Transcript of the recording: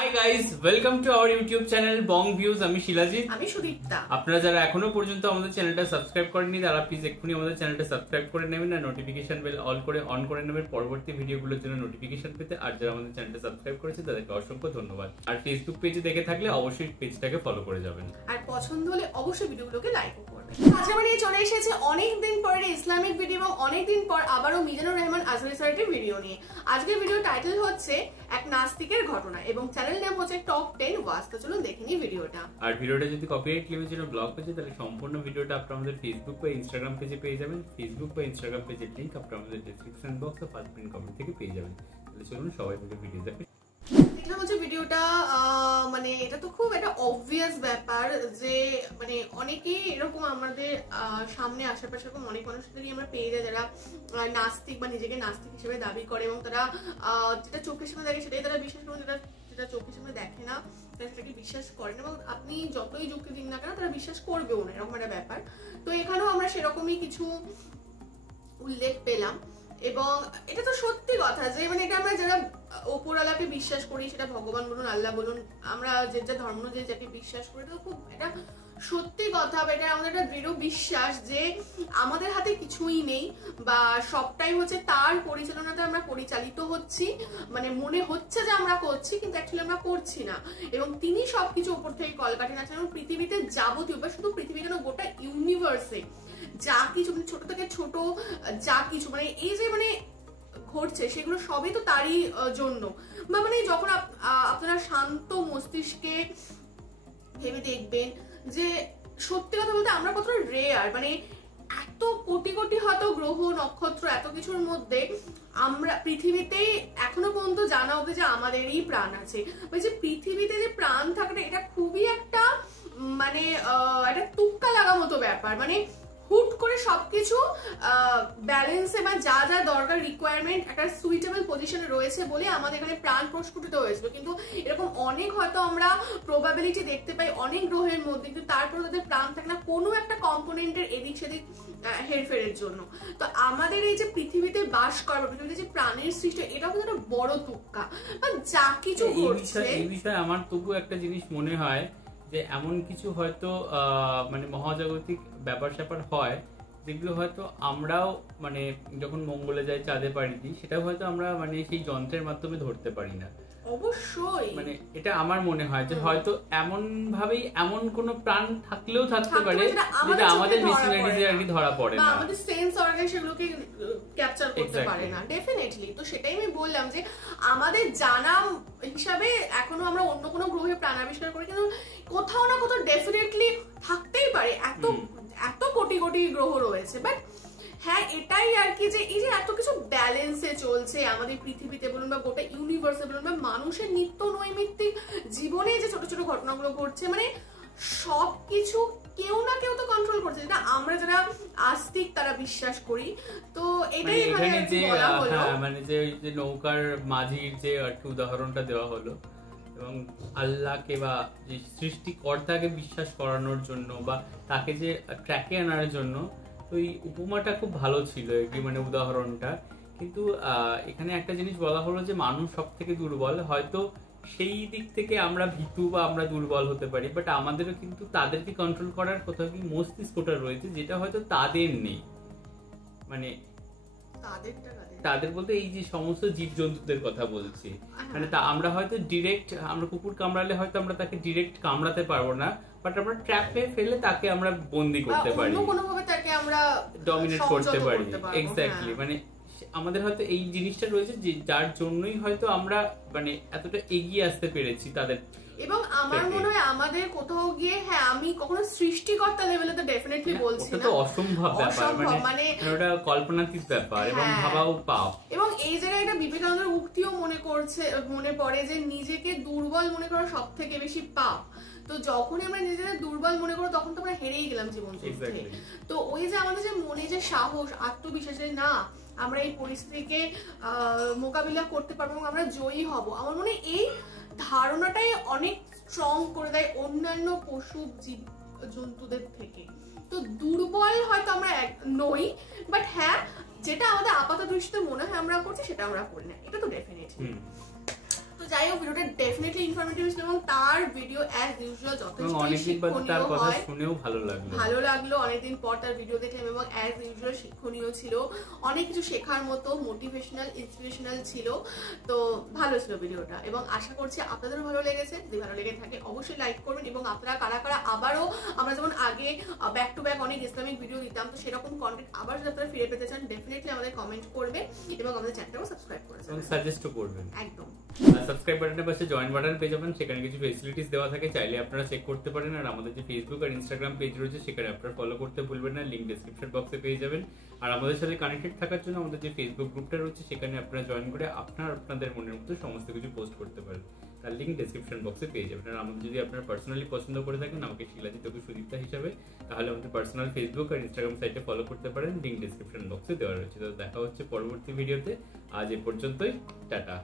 Hi guys, welcome to our YouTube channel Bong views. আমি শিলাজিৎ, আমি সুদীপ্তা। আপনারা যারা এখনো পর্যন্ত আমাদের চ্যানেলটা সাবস্ক্রাইব করেননি তারা প্লিজ এক্ষুনি আমাদের চ্যানেলটা সাবস্ক্রাইব করে নেবেন আর নোটিফিকেশন বেল অন করে নেবেন পরবর্তী ভিডিওগুলোর জন্য নোটিফিকেশন পেতে। আর যারা আমাদের চ্যানেলটা সাবস্ক্রাইব করেছে তাদেরকে অসংখ্য ধন্যবাদ। আর ফেসবুক পেজে দেখে থাকলে অবশ্যই পেজটাকে ফলো করে যাবেন আর পছন্দ হলে অবশ্যই ভিডিওগুলোকে লাইকও করবেন। আজকে আমরা নিয়ে চলে এসেছি অনেকদিন পরে ইসলামিক ভিডিও এবং অনেকদিন পর আবারও মিজানুর রহমান আজমি স্যারের ভিডিও নিয়ে। আজকের ভিডিও টাইটেল হচ্ছে এক নাস্তিকের ঘটনা এবং চ্যানেল নাম হচ্ছে টপ 10 ওয়াজ। চলুন দেখে নিই ভিডিওটা। আর ভিডিওটা যদি কপিরাইট ক্লেমের জন্য ব্লক হয়েছে তাহলে সম্পূর্ণ ভিডিওটা আপনারা আমাদের ফেসবুক বা ইনস্টাগ্রাম পেজে পেয়ে যাবেন। ফেসবুক বা ইনস্টাগ্রাম পেজের লিংক আপনারা আমাদের ডেসক্রিপশন বক্স ও ফার্স্ট পিন কমেন্ট থেকে পেয়ে যাবেন। তাহলে চলুন সবাই মিলে ভিডিও দেখে। দেখলাম হচ্ছে ভিডিওটা, মানে এটা তো খুব একটা অবভিয়াস ব্যাপার যে মানে অনেকেই এরকম আমাদের সামনে আশেপাশে এরকম অনেক মানুষদেরই আমরা পেয়ে যাই যারা নাস্তিক বা নিজেকে নাস্তিক হিসেবে দাবি করে এবং তারা যেটা চোখের সামনে দেখে সেটাই তারা বিশ্বাস করে, যেটা চোখের সামনে দেখে না তারা সেটাকে বিশ্বাস করেন এবং আপনি যতই যুক্তি দিন না কেন তারা বিশ্বাস করবেও না, এরকম একটা ব্যাপার। তো এখানেও আমরা সেরকমই কিছু উল্লেখ পেলাম এবং এটা তো সত্যি কথা যে মানে এটা আমরা যারা ওপরওয়ালাকে বিশ্বাস করি, সেটা ভগবান বলুন আল্লাহ বলুন, আমরা যে ধর্ম যে যাকে বিশ্বাস করি, এটা খুব এটা সত্যি কথা। এটা আমাদের একটা দৃঢ় বিশ্বাস যে আমাদের হাতে কিছুই নেই বা সবটাই হচ্ছে তার পরিচালনাতে আমরা পরিচালিত হচ্ছি, মানে মনে হচ্ছে যে আমরা করছি কিন্তু অ্যাকচুয়ালি আমরা করছি না। এবং তিনি সবকিছু উপর থেকে কলকাঠি নাচেন এবং পৃথিবীতে যাবতীয় বা শুধু পৃথিবী কেন গোটা ইউনিভার্সে যা কিছু মানে ছোট থেকে ছোট যা কিছু মানে এই যে মানে ঘটছে সেগুলো সবই তো তারই জন্য। বা মানে যখন আপনারা শান্ত মস্তিষ্কে ভেবে দেখবেন যে সত্যি কথা বলতে আমরা কতটা রেয়ার, মানে এত কোটি কোটি হয়তো গ্রহ নক্ষত্র এত কিছুর মধ্যে আমরা পৃথিবীতেই এখনো পর্যন্ত জানা অবধি যে আমাদেরই প্রাণ আছে। ওই যে পৃথিবীতে যে প্রাণ থাকাটা এটা খুবই একটা মানে একটা তুক্কা লাগা মতো ব্যাপার, মানে হুট করে সবকিছু ব্যালেন্সে বা যা যা দরকার রিকোয়ারমেন্ট একটা সুইটেবল পজিশনে রয়েছে বলে আমাদের এখানে প্রাণ প্রস্ফুটিত হয়েছিল। কিন্তু এরকম অনেক হয়তো আমরা প্রবাবিলিটি দেখতে পাই অনেক গ্রহের মধ্যে, কিন্তু তারপর তাদের প্রাণ থাকে না কোনো একটা কম্পোনেন্টের এদিক সেদিক হেরফেরের জন্য। তো আমাদের এই যে পৃথিবীতে বাস করা, পৃথিবীতে যে প্রাণের সৃষ্টি, এটাও কিন্তু একটা বড় তুক্কা বা যা কিছু ঘটছে। এই বিষয়ে আমার তবু একটা জিনিস মনে হয় যে এমন কিছু হয়তো মানে মহাজাগতিক ব্যাপার স্যাপার হয় যেগুলো হয়তো আমরাও মানে যখন মঙ্গলে যাই চাঁদে পাড়ি দিই সেটাও হয়তো আমরা মানে সেই যন্ত্রের মাধ্যমে ধরতে পারি না। অবশ্যই মানে এটা আমার মনে হয় যে হয়তো এমন ভাবেই এমন কোন প্রাণ থাকলেও থাকতে পারে যেটা আমাদের মেশিনারিতে আর কি ধরা পড়ে না, আমাদের সেন্স অর্গান সেগুলোকে ক্যাপচার করতে পারে না। ডেফিনেটলি। তো সেটাই আমি বললাম যে আমাদের জানা হিসাবে এখনো আমরা অন্য কোনো গ্রহে প্রাণ আবিষ্কার করি, কিন্তু কোথাও না কোথাও ডেফিনেটলি থাকতেই পারে। এত কোটি কোটি গ্রহ রয়েছে। বাট হ্যাঁ এটাই আর কি যে এই যে এত কিছু ব্যালেন্সে চলছে আমাদের পৃথিবীতে বলুন বা গোটা ইউনিভার্সে বলুন বা মানুষের নিত্য নৈমিত্তিক জীবনে যে ছোট ছোট ঘটনাগুলো ঘটছে, মানে সবকিছু কেউ না কেউ তো কন্ট্রোল করছে, যেটা আমরা যারা আস্তিক তারা বিশ্বাস করি। তো এটাই এখানে যে মানে যে নৌকার মাঝির যে আর কি উদাহরণটা দেওয়া হলো এবং আল্লাহকে বা যে সৃষ্টিকর্তাকে বিশ্বাস করানোর জন্য বা তাকে যে ট্র্যাকে আনার জন্য, তো এই উপমাটা খুব ভালো ছিল কি মানে উদাহরণটা। কিন্তু এখানে একটা জিনিস বলা হলো যে মানুষ সব থেকে দুর্বল, হয়তো সেই দিক থেকে আমরা ভীতু বা আমরা দুর্বল হতে পারি, বাট আমাদেরও কিন্তু তাদেরকে কন্ট্রোল করার কোথাও কি মস্তিষ্কটা রয়েছে যেটা হয়তো তাদের নেই। মানে তাদের বলতে এই যে সমস্ত জীবজন্তুদের কথা বলছি, মানে তা আমরা হয়তো ডিরেক্ট আমরা কুকুর কামড়ালে হয়তো আমরা তাকে ডিরেক্ট কামড়াতে পারবো না, বাট আমরা ট্র্যাপে ফেলে তাকে আমরা বন্দি করতে পারি, কোনোভাবে তাকে আমরা ডমিনেট করতে পারি। এক্স্যাক্টলি, মানে আমাদের হয়তো এই জিনিসটা রয়েছে যে যার জন্যই হয়তো আমরা মানে এতটা এগিয়ে আসতে পেরেছি তাদের। এবং আমার মনে হয় আমাদের কোথাও গিয়ে হ্যাঁ আমি কখনো সৃষ্টিকর্তা লেভেলে তো ডেফিনেটলি বলছি না, ওটা তো অসম্ভব ব্যাপার, মানে ওটা কল্পনাতীত ব্যাপার এবং ভাবাও পাপ। এবং এই জায়গায় একটা বিবেকানন্দের উক্তিও মনে পড়ে যে নিজেকে দুর্বল মনে করা সবথেকে বেশি পাপ। তো যখনই আমরা নিজেদের দুর্বল মনে করো তখন তো আমরা হেরেই গেলাম জীবন যুদ্ধে। তো ওই যে আমাদের যে মনে যে সাহস আত্মবিশ্বাসে না আমরা এই পরিস্থিতিকে মোকাবিলা করতে পারবো এবং আমরা জয়ী হব, আমার মনে এই ধারণাটাই অনেক স্ট্রং করে দেয় অন্যান্য পশু জীব জন্তুদের থেকে। তো দুর্বল হয়তো আমরা নই, বাট হ্যাঁ যেটা আমাদের আপাত দৃষ্টিতে মনে হয় আমরা করছি সেটা আমরা করি না, এটা তো ডেফিনেটলি। তো যাই হোক, ভিডিওটা ডেফিনেটলি ইনফরমেটিভ ছিল এবং তার ভিডিও অ্যাজ ইউজুয়াল যথেষ্ট শিক্ষণীয় হয়, শুনেও ভালো লাগলো। অনেকদিন পর তার ভিডিও দেখলাম এবং অ্যাজ ইউজুয়াল শিক্ষণীয় ছিল, অনেক কিছু শেখার মতো, মোটিভেশনাল, ইন্সপিরেশনাল ছিল। তো ভালো ছিল ভিডিওটা এবং আশা করছি আপনাদেরও ভালো লেগেছে। যদি ভালো লেগে থাকে অবশ্যই লাইক করবেন এবং আপনারা কারা কারা আবারও, আমরা যেমন আগে ব্যাক টু ব্যাক অনেক ইসলামিক ভিডিও দিতাম, তো সেরকম কন্টেন্ট আবার যদি আপনারা ফিরে পেতে চান ডেফিনেটলি আমাদের কমেন্ট করবেন এবং আমাদের চ্যানেলটাও সাবস্ক্রাইব করে এবং সাজেস্টও করবেন। একদম। আর সাবস্ক্রাইব বাটনের পাশে জয়েন বাটন পেয়ে যাবেন, সেখানে কিছু ফেসিলিটিস দেওয়া থাকে, চাইলে আপনারা চেক করতে পারেন। আর আমাদের যে ফেসবুক আর ইনস্টাগ্রাম পেজ রয়েছে সেখানে আপনারা ফলো করতে ভুলবেন না, লিংক ডেসক্রিপশন বক্সে পেয়ে যাবেন। আর আমাদের সাথে কানেক্টেড থাকার জন্য আমাদের যে ফেসবুক গ্রুপটা রয়েছে সেখানে আপনারা জয়েন করে আপনাদের মনের মতো সমস্ত কিছু পোস্ট করতে পারেন, তার লিংক ডেসক্রিপশন বক্সে পেয়ে যাবেন। আর আমাদের যদি আপনারা পার্সোনালি পছন্দ করে থাকেন আমাকে শিলাজিৎ সুদীপ্তা হিসাবে, তাহলে আমাদের পার্সোনাল ফেসবুক আর ইনস্টাগ্রাম সাইটে ফলো করতে পারেন, লিংক ডেসক্রিপশন বক্সে দেওয়া রয়েছে। তো দেখা হচ্ছে পরবর্তী ভিডিওতে, আজ এ পর্যন্তই, টাটা।